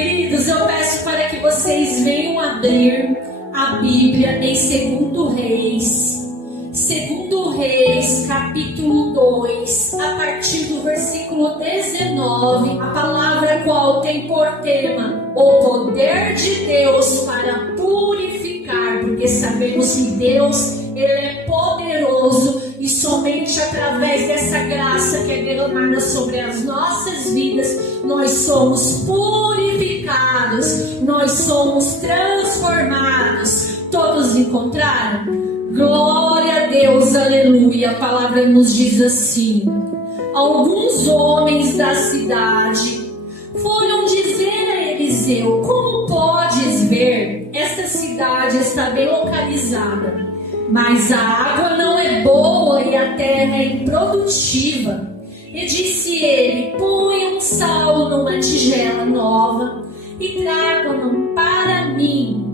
Queridos, eu peço para que vocês venham abrir a Bíblia em 2 Reis. 2 Reis, capítulo 2, a partir do versículo 19, a palavra qual tem por tema o poder de Deus para purificar, porque sabemos que Deus, Ele é poderoso e somente através dessa graça que é derramada sobre as nossas vidas, nós somos purificados, nós somos transformados. Todos encontraram? Glória a Deus, aleluia. A palavra nos diz assim: alguns homens da cidade foram dizer a Eliseu: como podes ver, esta cidade está bem localizada, mas a água não é boa e a terra é improdutiva. E disse ele: ponham sal numa tigela nova e tragam-no para mim.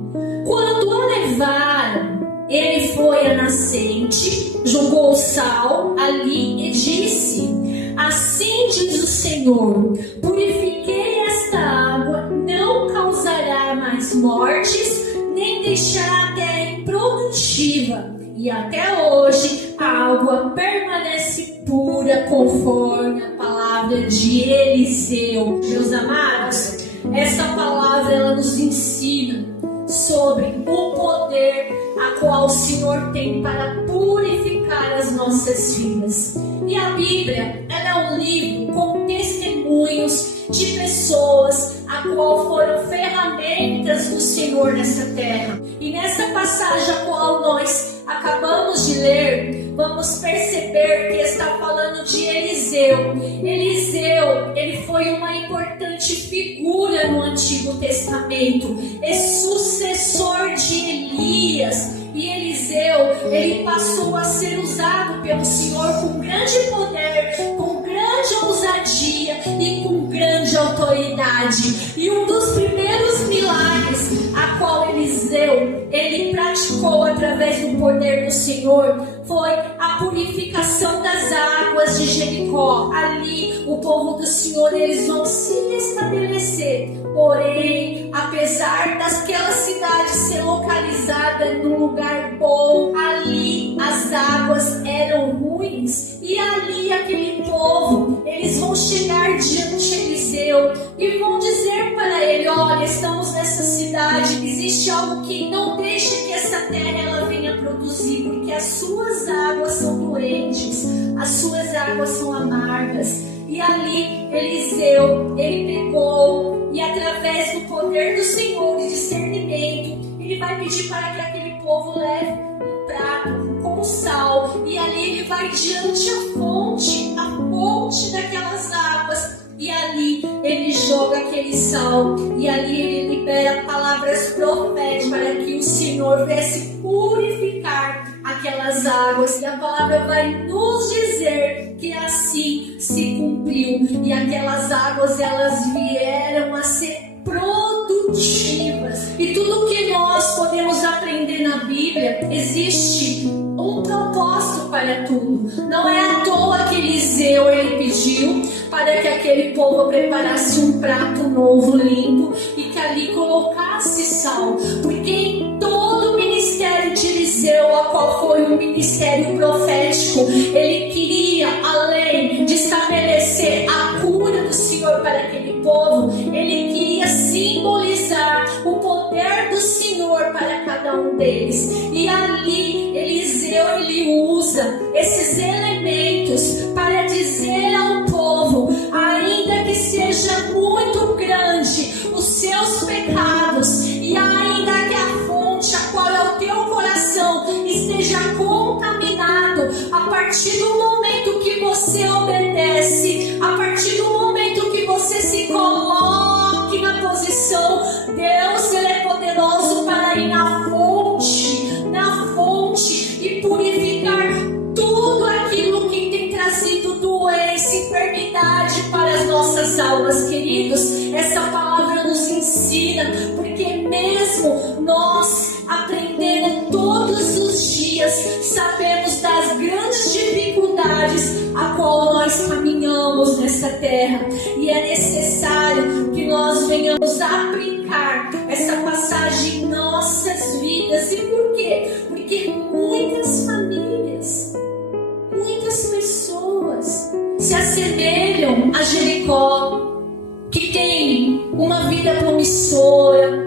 Quando a levaram, ele foi à nascente, jogou o sal ali e disse: assim diz o Senhor, purifiquei esta água, não causará mais mortes, nem deixará a terra improdutiva. E até hoje a água permanece pura, conforme a palavra de Eliseu. Meus amados, essa palavra ela nos ensina sobre o poder a qual o Senhor tem para purificar as nossas vidas. E a Bíblia, ela é um livro com testemunhos de pessoas a qual foram ferramentas do Senhor nessa terra. E nessa passagem a qual nós acabamos de ler, vamos perceber que está falando de Eliseu. Eliseu, ele foi uma importante figura no Antigo Testamento, é sucessor de Elias. E Eliseu, ele passou a ser usado pelo Senhor com grande poder, com grande ousadia e com grande autoridade. E um dos primeiros milagres a qual Eliseu, ele praticou através do poder do Senhor, foi a purificação das águas de Jericó. Ali o povo do Senhor, eles vão se estabelecer. Porém, apesar daquela cidade ser localizada num lugar bom, ali as águas eram ruins. E ali aquele povo, eles vão chegar diante de Eliseu e vão dizer para ele: olha, estamos nessa cidade, existe algo que não deixa que essa terra ela venha produzir, porque as suas águas são doentes, as suas águas são amargas. E ali Eliseu, ele pegou e através do poder do Senhor e discernimento, ele vai pedir para que aquele povo leve um prato com sal. E ali ele vai diante a fonte daquelas águas. E ali ele joga aquele sal. E ali ele libera palavras proféticas para que o Senhor viesse purificar aquelas águas. E a palavra vai nos dizer que assim se cumpriu. E aquelas águas, elas vieram a ser produtivas. E tudo que nós podemos aprender na Bíblia, existe um propósito para tudo. Não é à toa que Eliseu, ele pediu para que aquele povo preparasse um prato novo, limpo, e que ali colocasse sal. Porque em todo o ministério de Eliseu, a qual foi um ministério profético, ele queria, além de estabelecer a cura do Senhor para aquele povo, ele queria simbolizar o poder do Senhor para cada um deles. E ali Eliseu, ele usa esses elementos para dizer ao povo, ainda que seja muito grande os seus pecados, e ainda que a fonte a qual é o teu coração esteja contaminado, a partir do momento que você obedece, a partir do momento que você se coloque na posição, Deus, ele é poderoso para ir na fonte e purificar tudo aquilo que tem trazido doença, enfermidade para as nossas almas, queridos. Essa palavra nos ensina, porque mesmo nós aprendendo todos os dias, sabemos das grandes dificuldades a qual nós caminhamos nessa terra, e é necessário que nós venhamos venhamos aplicar essa passagem em nossas vidas. E por quê? Porque muitas famílias, muitas pessoas se assemelham a Jericó, que tem uma vida promissora,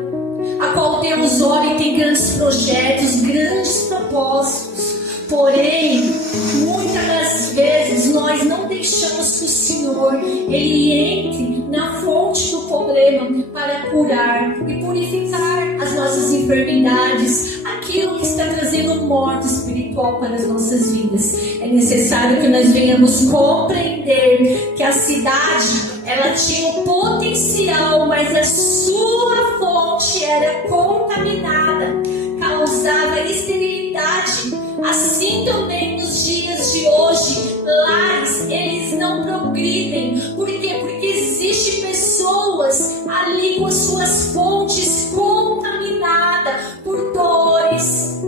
a qual Deus olha e tem grandes projetos, grandes propósitos. Porém, muitas das vezes nós não deixamos que o Senhor Ele entre na fonte do problema para curar e purificar as nossas enfermidades, aquilo que está trazendo morte espiritual para as nossas vidas. É necessário que nós venhamos compreender que a cidade, ela tinha um potencial, mas a sua fonte era contaminada, causava esterilidade. Assim também nos dias de hoje, lares, eles não progridem. Por quê? Porque existem pessoas ali com as suas fontes contaminadas por dores,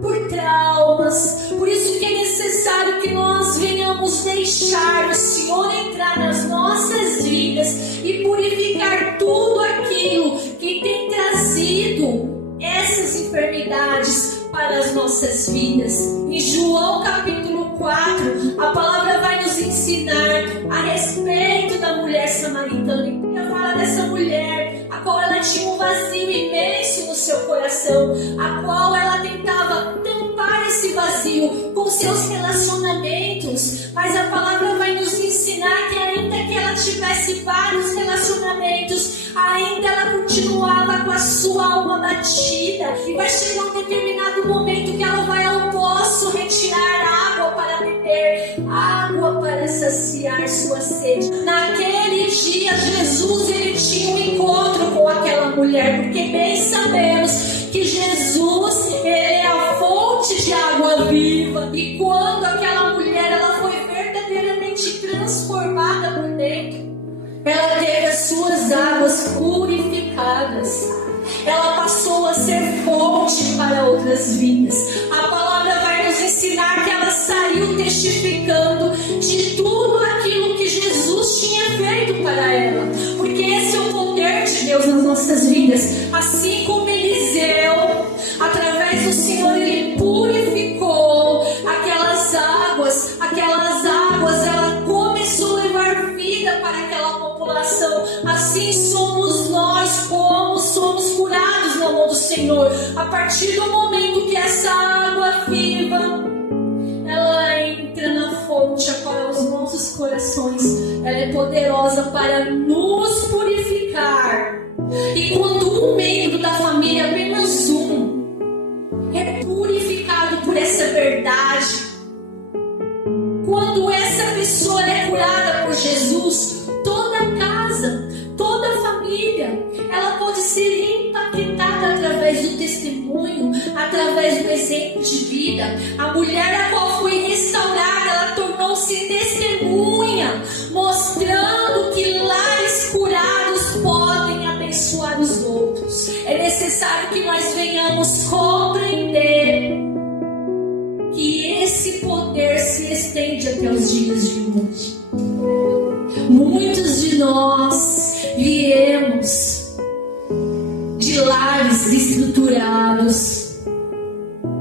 por traumas. Por isso que é necessário que nós venhamos deixar o Senhor entrar nas nossas vidas e purificar tudo aquilo que tem trazido essas enfermidades para as nossas vidas. Em João capítulo 4, a palavra vai nos ensinar a respeito da mulher samaritana. E fala dessa mulher, a qual ela tinha um vazio imenso no seu coração, a qual ela tentava tampar esse vazio com seus relacionamentos. Mas a palavra vai nos ensinar que ainda que ela tivesse vários relacionamentos, ainda ela continuava com a sua alma batida. E vai chegar um determinado momento que ela vai ao poço retirar água para beber, água para saciar sua sede. Naquele dia, Jesus ele tinha um encontro com aquela mulher, porque bem sabemos que Jesus ele é a fonte de água viva. E quando aquela mulher ela foi verdadeiramente transformada por dentro, ela teve as suas águas purificadas. Ela passou a ser fonte para outras vidas. A palavra vai nos ensinar que ela saiu testificando de tudo aquilo que Jesus tinha feito para ela. Porque esse é o poder de Deus nas nossas vidas. Assim como Eliseu, através do Senhor, ele purificou aquelas águas, ela começou a levar vida para aquela população. Assim somos nós, como somos curados na mão do Senhor. A partir do momento que essa água viva, ela entra na fonte, a qual é os nossos corações, ela é poderosa para nos purificar. E quando um membro da família, apenas um, é purificado por essa verdade, quando essa pessoa é curada por Jesus, toda a casa, toda a família, ela pode ser impactada através do testemunho, através do exemplo de vida. A mulher a qual foi restaurada, ela tornou-se testemunha, mostrando que lares curados podem abençoar os outros. É necessário que nós venhamos compreender que esse poder se estende até os dias de hoje. Muitos de nós viemos de lares estruturados.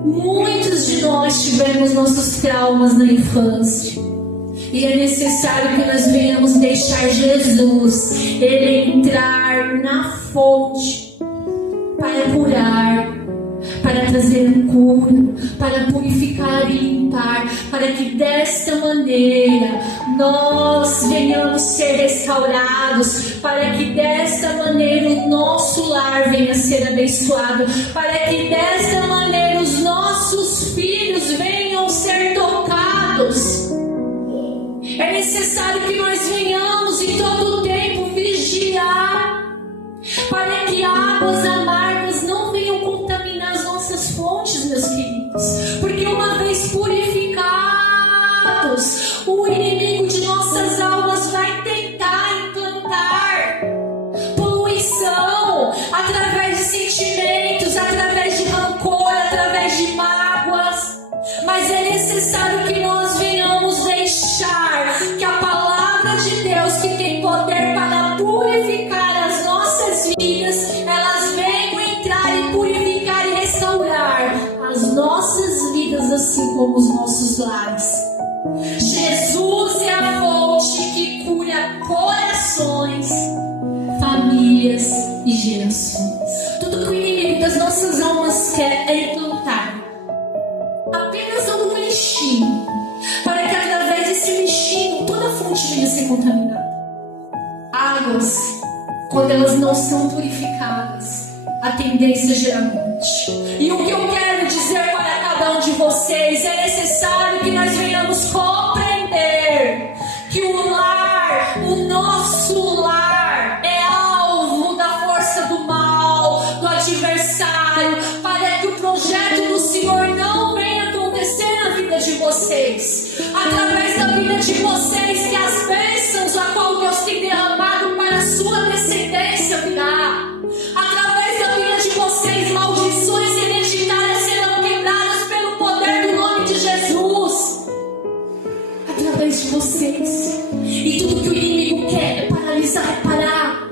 Muitos de nós tivemos nossos traumas na infância. E é necessário que nós venhamos deixar Jesus, Ele entrar na fonte para curar, para trazer cura, para purificar e limpar, para que desta maneira nós venhamos ser restaurados, para que desta maneira o nosso lar venha a ser abençoado, para que desta maneira os nossos filhos venham ser tocados. É necessário que nós venhamos em todo o tempo vigiar, para que águas amargas não venham contaminar as nossas fontes, meus queridos. Porque uma vez purificados, o inimigo de nossas almas vai tentar implantar poluição através de sentimentos, através de rancor, através de mágoas. Mas é necessário que nós venhamos deixar que a palavra de Deus, que tem poder para purificar as nossas assim como os nossos lares. Jesus é a fonte que cura corações, famílias e gerações. Tudo que o inimigo das nossas almas quer é implantar apenas um lixinho, para que através desse lixinho toda a fonte venha a ser contaminada. Águas, quando elas não são purificadas, a tendência gera morte. E o que eu quero dizer para cada um de vocês, é necessário que nós venhamos compreender que o lar, o nosso lar, é alvo da força do mal, do adversário, para que o projeto do Senhor não venha acontecer na vida de vocês. Através da vida de vocês, que as bênçãos a qual Deus tem derramado para a sua descendência virá. Através da vida de vocês, maldições hereditárias serão quebradas pelo poder do nome de Jesus. Através de vocês. E tudo que o inimigo quer é paralisar, é parar.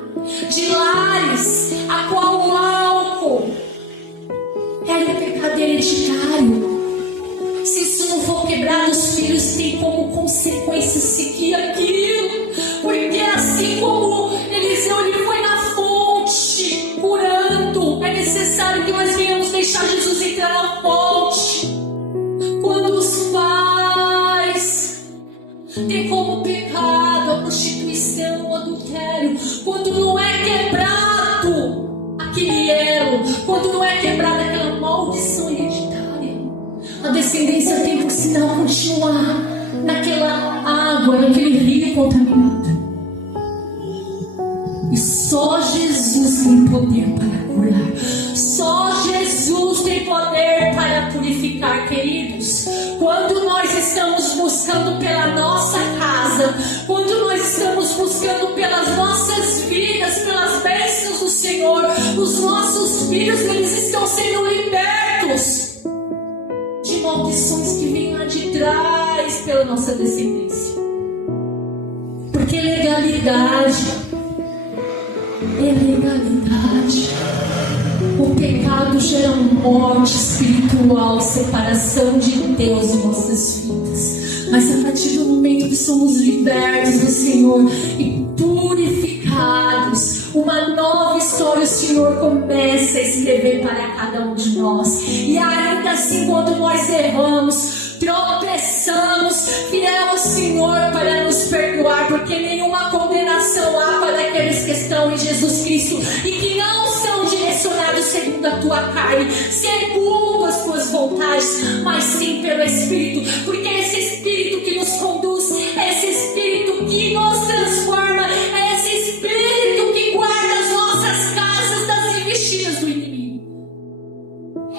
De lares, a qual o álcool era um pecado hereditário. Se isso não for quebrado, os filhos têm como consequência seguir aquilo. Porque assim como Eliseu, ele foi na fonte curando, é necessário que nós venhamos deixar Jesus entrar na fonte. Quando os pais têm como pecado a prostituição, o adultério, quando não é quebrado aquele elo, quando não é quebrada aquela maldição hereditária, a descendência tem por sinal continuar naquela água, naquele rio contaminado. E só Jesus tem poder para curar. Só Jesus tem poder para purificar, queridos. Quando nós estamos buscando pela nossa casa, quando nós estamos buscando pelas nossas vidas, pelas bênçãos do Senhor, os nossos filhos, eles estão sendo libertos de maldições que vêm lá de trás pela nossa descendência. Porque legalidade é legalidade. O pecado gera morte espiritual, separação de Deus em nossas vidas. Mas a partir do momento que somos libertos do Senhor e purificados, uma nova história o Senhor começa a escrever para cada um de nós. E ainda assim, quando nós erramos, tropeçamos, fiel ao Senhor para nos perdoar, porque nenhuma condenação há para aqueles que estão em Jesus Cristo e que não são direcionados segundo a tua carne, segundo as tuas vontades, mas sim pelo Espírito, porque é esse Espírito que nos conduz, é esse Espírito que nos transforma, é esse Espírito que guarda as nossas casas das investidas do inimigo.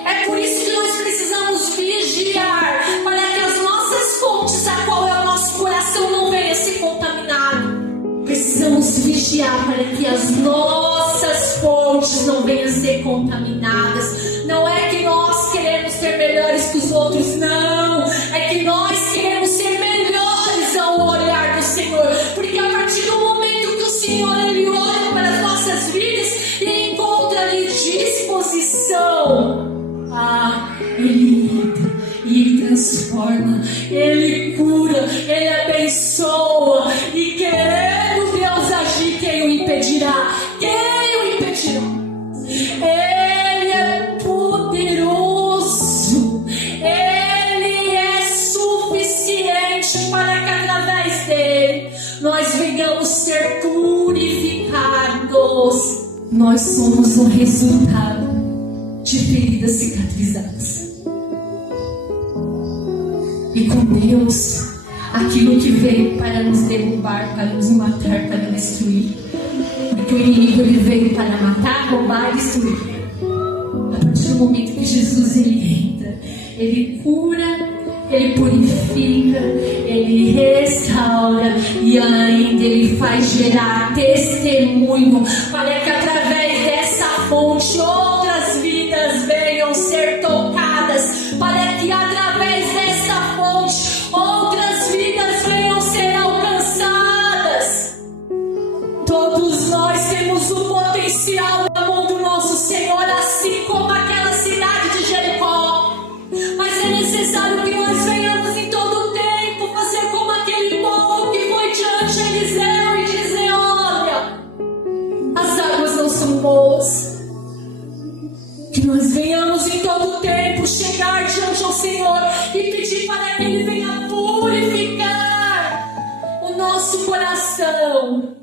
É por isso que nós precisamos vigiar, para que as nossas fontes, a qual é o nosso coração, não venha ser contaminado. Precisamos vigiar para que as nossas fontes não venham ser contaminadas. Não é que nós queremos ser melhores que os outros, não. É que nós queremos ser melhores ao olhar do Senhor. Porque a partir do momento que o Senhor ele olha para as nossas vidas e encontra ali disposição, ele entra e ele transforma, ele cura, ele abençoa. E querendo Deus agir, quem o impedirá? Quem o impedirá? Ele é poderoso, ele é suficiente para que através dele nós venhamos ser purificados. Nós somos o resultado de feridas cicatrizadas. E com Deus, aquilo que veio para nos derrubar, para nos matar, para destruir. Porque o inimigo ele veio para matar, roubar e destruir. A partir do momento que Jesus ele entra, ele cura, ele purifica, ele restaura e ainda ele faz gerar testemunho para que através dessa fonte outras vidas venham ser tocadas, para que através dessa fonte outras vidas venham ser alcançadas. Todos nós temos o potencial na mão do nosso Senhor, assim como aquela cidade de Jericó. mas é necessário que nós venhamos em todo tempo fazer como aquele povo que foi diante de Eliseu e dizer: olha, as águas não são boas. Que nós venhamos em todo tempo chegar diante ao Senhor e pedir para que Ele venha purificar o nosso coração,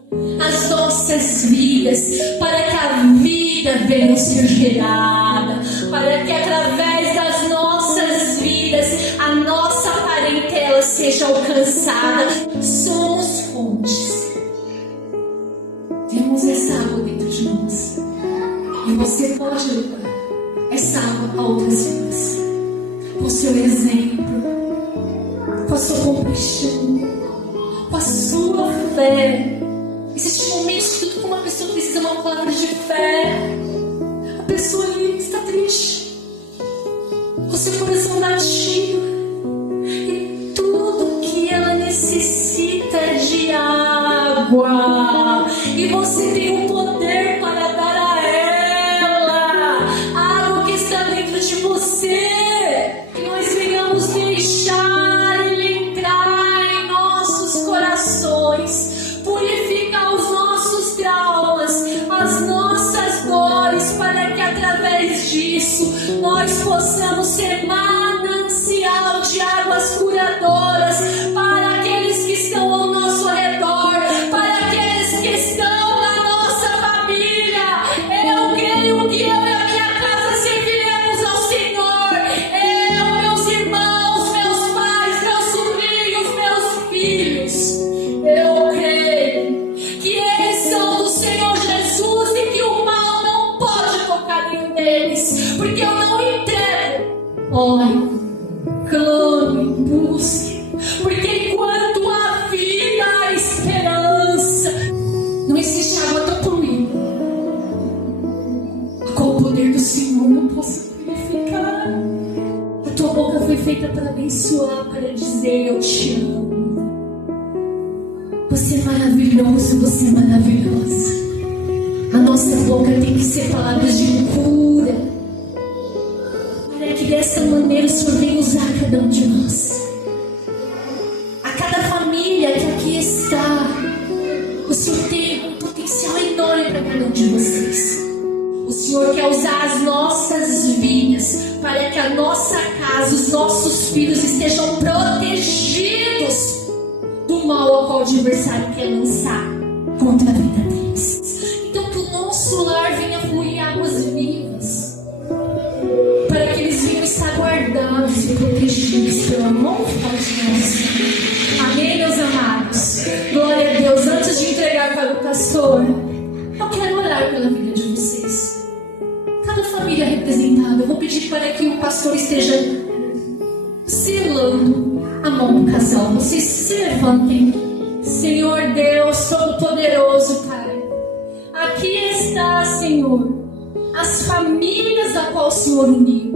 as nossas vidas, para que a vida venha ser gerada, para que através das nossas vidas a nossa parentela seja alcançada. Somos fontes, temos essa água dentro de nós, e você pode levar essa água a outras vidas, com o seu exemplo, com a sua compaixão, com a sua fé. Existem momentos que tudo que uma pessoa precisa é uma palavra de fé. A pessoa ali está triste, o seu coração batido, e tudo que ela necessita é de água, e você tem o poder para dar a ela a água que está dentro de você. Que nós venhamos deixar Ele entrar em nossos corações, purificar os nossos traumas, as nossas dores, para que através disso nós possamos ser manancial de águas curadoras para aqueles que estão ao nosso redor, para aqueles que estão na nossa família. Eu creio que eu e a minha casa serviremos ao Senhor. Eu, meus irmãos, meus pais, meus sobrinhos, meus filhos, eu creio que eles são do Senhor Jesus e que o mal não pode tocar nenhum deles, porque eu não entrego. Ore, clame, busque, porque enquanto há vida, há esperança. Não existe água tão poluída com o poder do Senhor não possa purificar. A tua boca foi feita para abençoar, para dizer: eu te amo. Você é maravilhoso, você é maravilhosa. A nossa boca tem que ser palavras de cura, para que dessa maneira o Senhor venha usar cada um de nós. A cada família que aqui está, o Senhor tem um potencial enorme para cada um de vocês. O Senhor quer usar as nossas vidas para que a nossa casa, os nossos filhos estejam protegidos do mal ao qual o adversário quer lançar contra a vida deles. Então que o nosso lar venha fluir águas vivas, para que eles venham estar guardados e protegidos pelo amor de Deus. Amém, meus amados? Glória a Deus. Antes de entregar para o pastor, eu quero orar pela vida de vocês. Cada família representada, eu vou pedir para que o pastor esteja selando a mão do casal. Vocês se levantem. Senhor Deus Todo-Poderoso, Pai, aqui está, Senhor, as famílias da qual o Senhor uniu.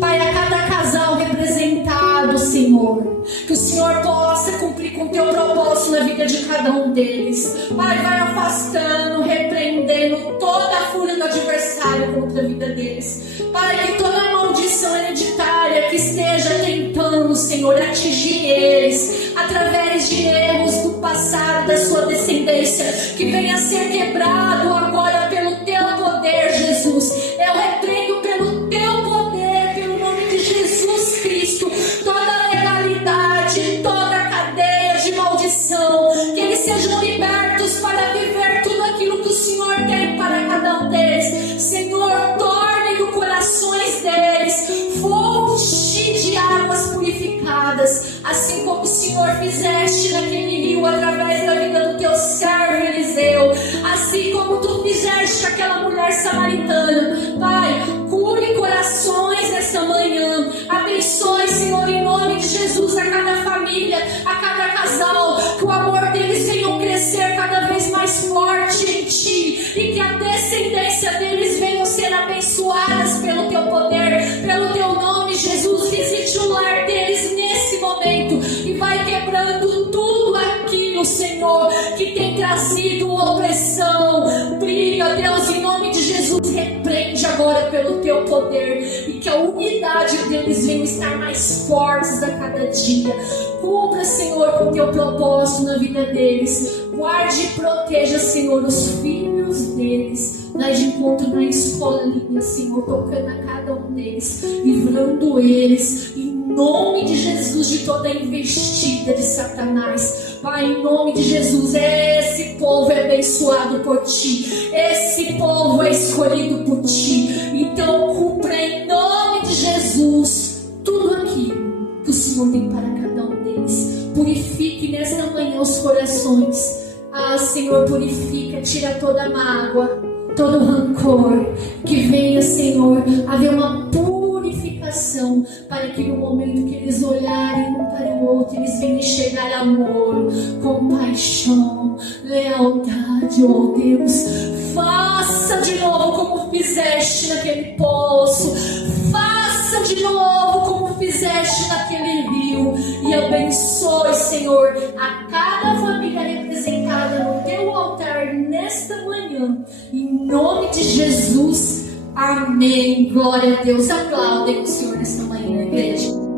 Pai, a cada casal representado, Senhor, que o Senhor possa cumprir com o teu propósito na vida de cada um deles. Pai, vai afastando, repreendendo toda a fúria do adversário contra a vida deles. Pai, que toda maldição hereditária que esteja tentando, Senhor, atingir eles através de erros do passado, da sua descendência, que venha a ser quebrado agora pelo teu poder, Jesus. Eu repreendo pelo teu poder, pelo nome de Jesus Cristo, toda legalidade, toda cadeia de maldição, que eles sejam libertos para viver tudo aquilo que o Senhor tem para cada um deles. Senhor, torne os corações deles fonte de águas purificadas, assim como o Senhor fizeste naquele rio através da vida do teu servo Eliseu, assim como tu fizeste com aquela mulher samaritana. Pai, cure corações nesta manhã. Abençoe, Senhor, em nome de Jesus, a cada família, a cada casal, que o amor deles venha crescer cada vez mais forte em ti, e que a descendência deles venha ser abençoadas pelo teu poder, pelo teu nome, Jesus. Visite o lar deles nesse momento e vai quebrando tudo aquilo, Senhor, que tem trazido opressão, briga. Deus, em nome de Jesus, repreende agora pelo Teu poder, e que a unidade deles venha estar mais fortes a cada dia. Cumpra, Senhor, com o Teu propósito na vida deles. Guarde e proteja, Senhor, os filhos deles. Vai de encontro na escolinha, Senhor, tocando a cada um deles, livrando eles, em nome de Jesus, de toda a investida de Satanás. Pai, em nome de Jesus, esse povo é abençoado por Ti, esse povo é escolhido por Ti. Então cumpra em nome de Jesus tudo aquilo que o Senhor tem para cada um deles. Purifique nesta manhã os corações. Ah, Senhor, purifica, tira toda a mágoa, todo o rancor. Que venha, Senhor, haver uma purificação, para que no momento que eles olharem um para o outro, eles venham enxergar amor, compaixão, lealdade. Oh Deus, faça de novo como fizeste naquele poço, faça de novo como fizeste naquele rio, e abençoe, Senhor, a cada família representada no Teu altar nesta manhã, em nome de Jesus. Amém. Glória a Deus. Aplaudem o Senhor nesta manhã, igreja.